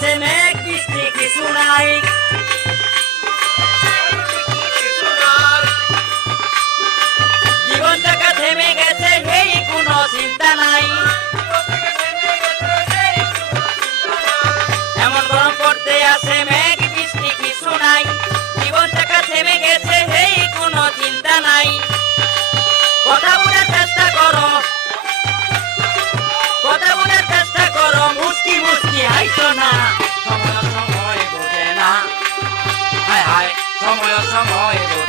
আছে মেঘ বৃষ্টি কিছু নাই। জীবনটাকে থেমে গেছে এই কোনো চিন্তা নাই। এমন গরম পড়তে আছে মেঘ বৃষ্টি কিছু নাই। জীবনটাকে থেমে গেছে এই কোনো চিন্তা নাই। কথা বলার চেষ্টা করো, কথা বলার চেষ্টা করো, মুস্কি মুস্কি হাইছো না। সময় সময় বোঝে না, হায় হায় সময় সময় বোঝে